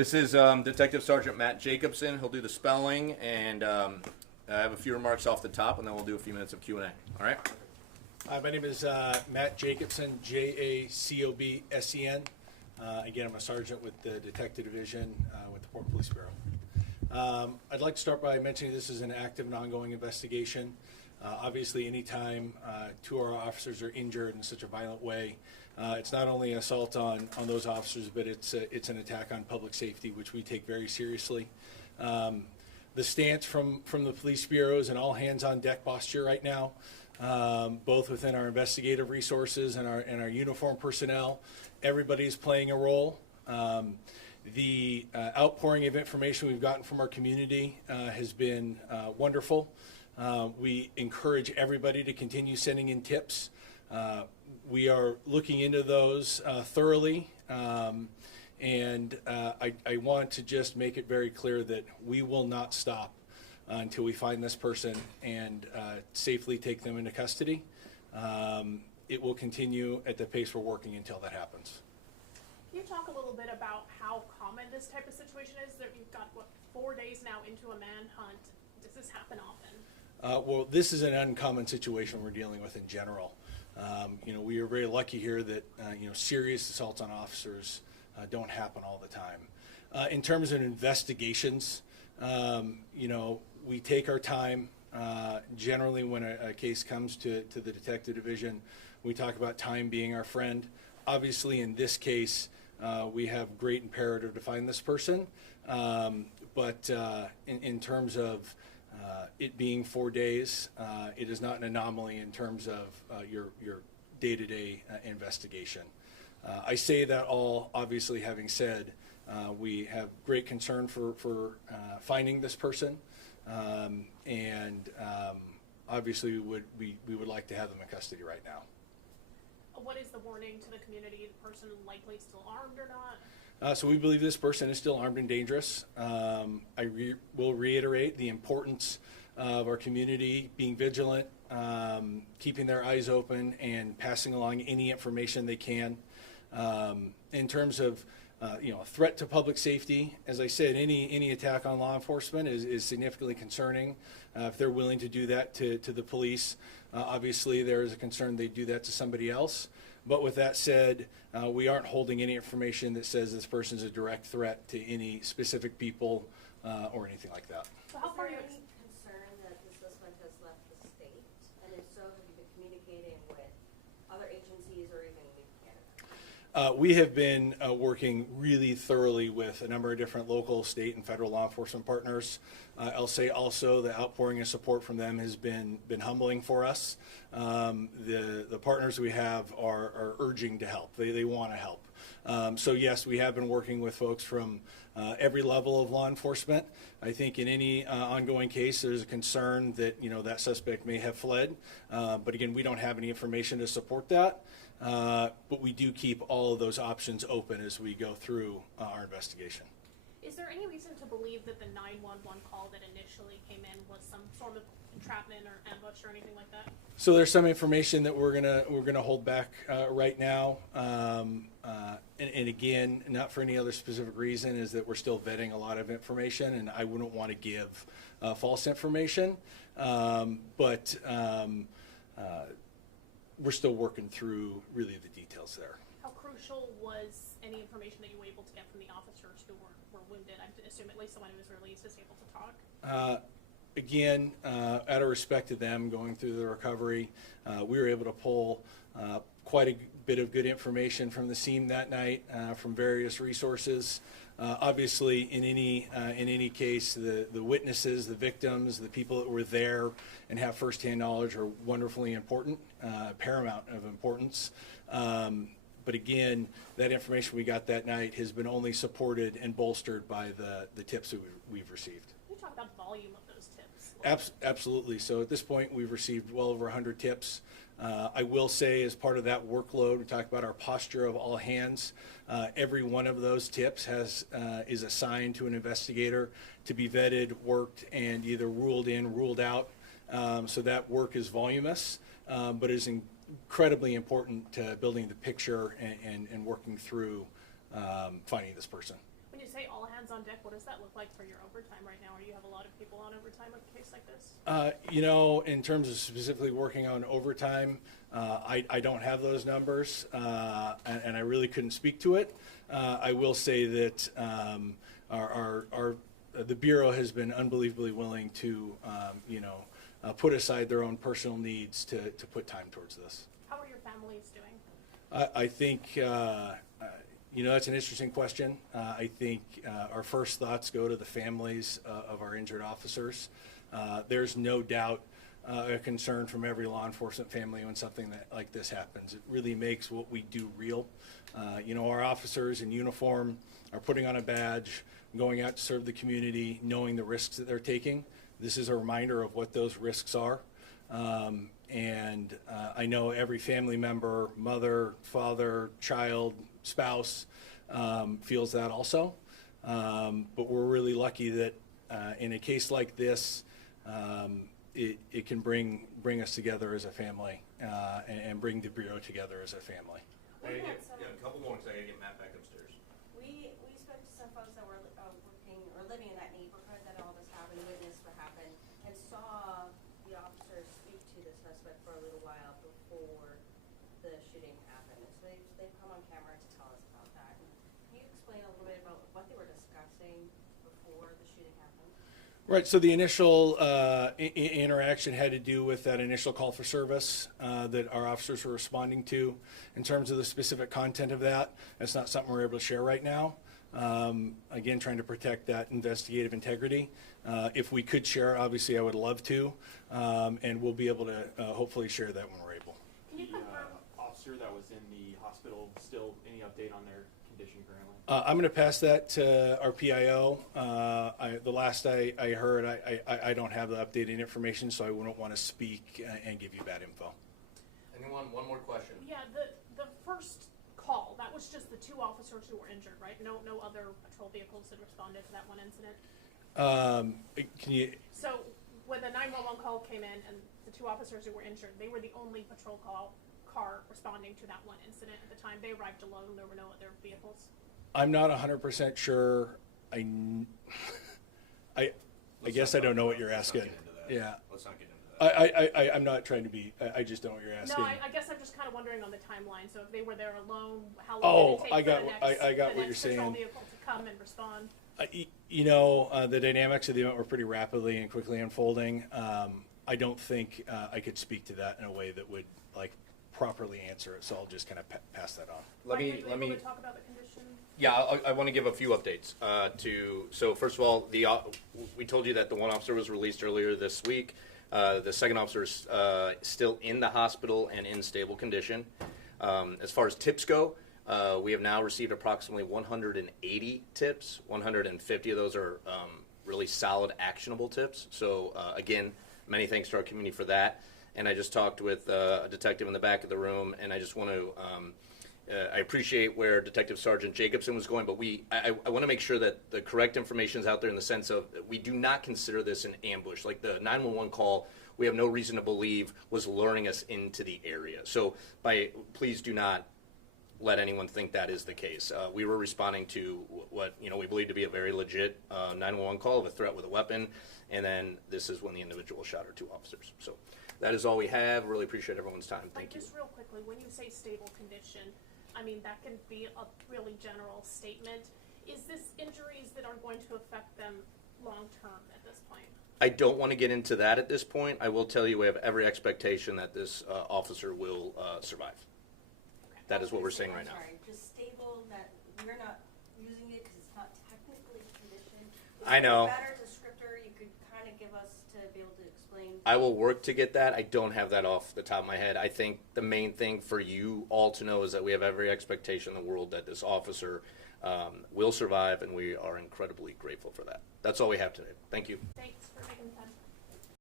This is Detective Sergeant Matt Jacobson. He'll do the spelling, and I have a few remarks off the top, and then we'll do a few minutes of Q&A. All right? My name is Matt Jacobson, Jacobsen. Again, I'm a sergeant with the Detective Division with the Port Police Bureau. I'd like to start by mentioning this is an active and ongoing investigation. Obviously, anytime two of our officers are injured in such a violent way, it's not only an assault on those officers, but it's an attack on public safety, which we take very seriously. The stance from the police bureau is an all-hands-on-deck posture right now, both within our investigative resources and our uniformed personnel. Everybody's playing a role. The outpouring of information we've gotten from our community has been wonderful. We encourage everybody to continue sending in tips. We are looking into those thoroughly, and I want to just make it very clear that we will not stop until we find this person and safely take them into custody. It will continue at the pace we're working until that happens. Can you talk a little bit about how common this type of situation is? That you've got, 4 days now into a manhunt. Does this happen often? Well, this is an uncommon situation we're dealing with in general. We are very lucky here that serious assaults on officers don't happen all the time. In terms of investigations, we take our time. Generally, when a case comes to the Detective Division, we talk about time being our friend. Obviously, in this case, we have great imperative to find this person. But in terms of it being 4 days, it is not an anomaly in terms of your day-to-day investigation. I say that all obviously having said, we have great concern for finding this person, and obviously we would like to have them in custody right now. What is the warning to the community? The person likely still armed or not? So we believe this person is still armed and dangerous. Will reiterate the importance of our community being vigilant, keeping their eyes open, and passing along any information they can. In terms of threat to public safety, as I said, any attack on law enforcement is significantly concerning. If they're willing to do that to the police, obviously there is a concern they do that to somebody else. But with that said, we aren't holding any information that says this person is a direct threat to any specific people or anything like that. So how far are you? Any concern that the suspect has left the state? And if so, have you been communicating with other agencies or even with Canada? We have been working really thoroughly with a number of different local, state, and federal law enforcement partners. I'll say also the outpouring of support from them has been humbling for us. The partners we have are urging to help. They want to help. So yes, we have been working with folks from every level of law enforcement. I think in any ongoing case, there's a concern that that suspect may have fled. But again, we don't have any information to support that. But we do keep all of those options open as we go through our investigation. Is there any reason to believe that the 911 call that initially came in was some sort of entrapment or ambush or anything like that? So there's some information that we're gonna hold back right now, and again, not for any other specific reason, is that we're still vetting a lot of information, and I wouldn't want to give false information, but we're still working through really the details there. How crucial was any information that you were able to get from the officers who were wounded? I assume at least someone who was released is able to talk. Again, out of respect to them going through the recovery, we were able to pull quite a bit of good information from the scene that night from various resources. Obviously, in any case, the witnesses, the victims, the people that were there and have firsthand knowledge are wonderfully important, paramount of importance. But again, that information we got that night has been only supported and bolstered by the tips that we've received. Can you talk about the volume of those tips? Absolutely. So at this point, we've received well over 100 tips. I will say, as part of that workload, we talked about our posture of all hands. Every one of those tips is assigned to an investigator to be vetted, worked, and either ruled in, ruled out. So that work is voluminous, but is incredibly important to building the picture and working through finding this person. When you say all hands on deck, what does that look like for your overtime right now? Or do you have a lot of people on overtime with a case like this? In terms of specifically working on overtime, I don't have those numbers, and I really couldn't speak to it. I will say that the Bureau has been unbelievably willing to, put aside their own personal needs to put time towards this. How are your families doing? I think, that's an interesting question. I think our first thoughts go to the families of our injured officers. There's no doubt a concern from every law enforcement family when something like this happens. It really makes what we do real. Our officers in uniform are putting on a badge, going out to serve the community, knowing the risks that they're taking. This is a reminder of what those risks are. I know every family member, mother, father, child, spouse, feels that also. But we're really lucky that in a case like this, it can bring us together as a family and bring the Bureau together as a family. A couple more because I gotta get Matt back upstairs. We spoke to some folks that were working or living in that neighborhood that all this happened, witnessed what happened, and saw the officers speak to the suspect for a little while before the shooting happened. So they've come on camera to tell us about that. Can you explain a little bit about what they were discussing before the shooting happened? Right, so the initial interaction had to do with that initial call for service that our officers were responding to. In terms of the specific content of that, that's not something we're able to share right now. Again, trying to protect that investigative integrity. If we could share, obviously I would love to, and we'll be able to hopefully share that when we're able. Can you confirm? Officer that was in the hospital, still any update on their condition currently? I'm going to pass that to our PIO. The last I heard, I don't have the updated information, so I wouldn't want to speak and give you bad info. Anyone? One more question. Yeah, the first call, that was just the two officers who were injured, right? No other patrol vehicles had responded to that one incident? Can you? So when the 911 call came in and the two officers who were injured, they were the only patrol car responding to that one incident at the time. They arrived alone. There were no other vehicles. I'm not 100% sure. I guess I don't know what you're asking. Yeah. Let's not get into that. I'm not trying to be. I just don't know what you're asking. No, I guess I'm just kind of wondering on the timeline. So if they were there alone, how long did it take I got for the next, what you're patrol saying. vehicle to come and respond? The dynamics of the event were pretty rapidly and quickly unfolding. I don't think I could speak to that in a way that would properly answer it. So I'll just kind of pass that on. Let me able to talk about the condition. Yeah, I want to give a few updates. So first of all, we told you that the one officer was released earlier this week. The second officer is still in the hospital and in stable condition. As far as tips go, we have now received approximately 180 tips. 150 of those are really solid, actionable tips. So again, many thanks to our community for that. And I just talked with a detective in the back of the room, and I just want to I appreciate where Detective Sergeant Jacobson was going, but I want to make sure that the correct information is out there in the sense of we do not consider this an ambush. Like the 911 call, we have no reason to believe was luring us into the area. So please do not let anyone think that is the case. We were responding to what we believe to be a very legit 911 call of a threat with a weapon, and then this is when the individual shot our two officers. So that is all we have. Really appreciate everyone's time. Thank you. Just real quickly, when you say stable condition, I mean, that can be a really general statement. Is this injuries that are going to affect them long-term at this point? I don't want to get into that at this point. I will tell you we have every expectation that this officer will survive. Okay. That is what we're saying right now. Sorry, just stable, that we're not using it because it's not technically conditioned. I know. Is there a better descriptor you could kind of give us to be able to explain? I will work to get that. I don't have that off the top of my head. I think the main thing for you all to know is that we have every expectation in the world that this officer will survive, and we are incredibly grateful for that. That's all we have today. Thank you. Thanks for making the time.